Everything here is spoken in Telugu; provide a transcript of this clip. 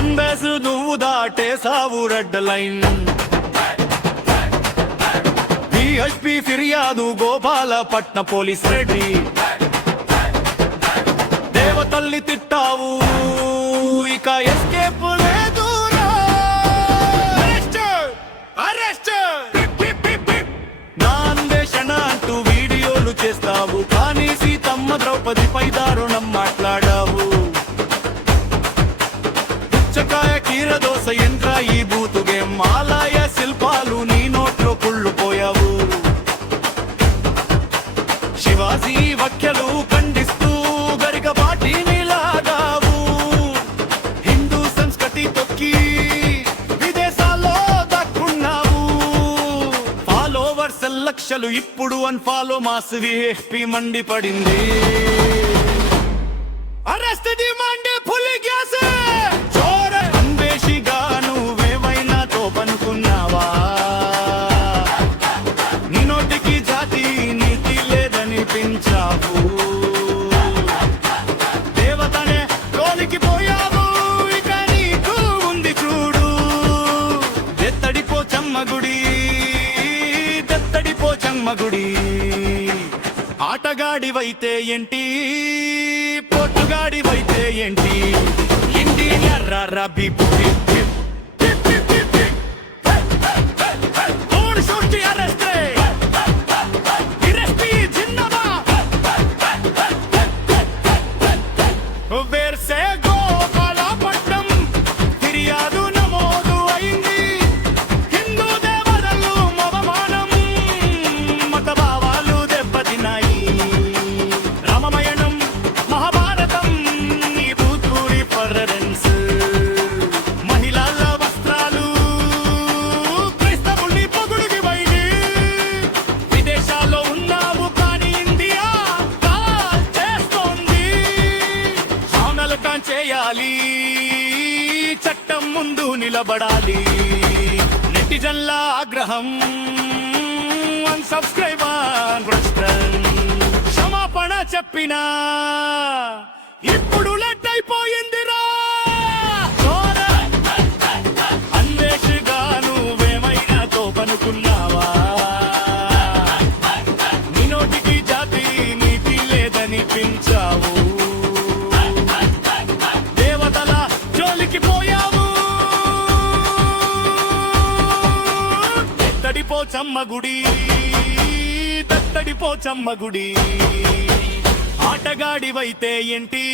వన్ బేస్ నువ్వు దాటే సావు రెడ్ లైన్. డిఎస్పి ఫిర్యాదు గోపాలపట్న పోలీస్ రెడ్డి. దేవతల్ని తిట్టావు ఇక ఎస్కేప్ లేదురా నా అన్వేషణ అంటూ వీడియోలు చేస్తావు కానీ సీతమ్మ ద్రౌపదిపై దారుణం పుచ్చకాయ కీర దోశ ఈ బూతుగే మాలాయ శిల్పాలు నీ నోట్లో కుళ్ళుపోయావు శివాజీ వక్యలు ఖండిస్తూ గరికపాటి లాగావు హిందూ సంస్కృతి తొక్కి విదేశాల్లో దక్కున్నావు. ఫాలోవర్స్ లక్షలు ఇప్పుడు అన్ఫాలో మాస్ విహెపి మండిపడింది. దెత్తడిపో చమ్మగుడి ఆటగాడివైతే ఏంటి పొట్టుగాడివైతే ఏంటి ఇండియన్ రబీ వేర్సే గోపాలపట్నం ఫిర్యాదు సౌనలకం చట్టం ముందు నిలబడాలి. నెటిజన్ల ఆగ్రహం అన్సబ్స్క్రైబ్ క్షమాపణ చెప్పినా పోచమ్మ గుడి దత్తడి పోచమ్మ గుడి ఆటగాడివైతే ఏంటి?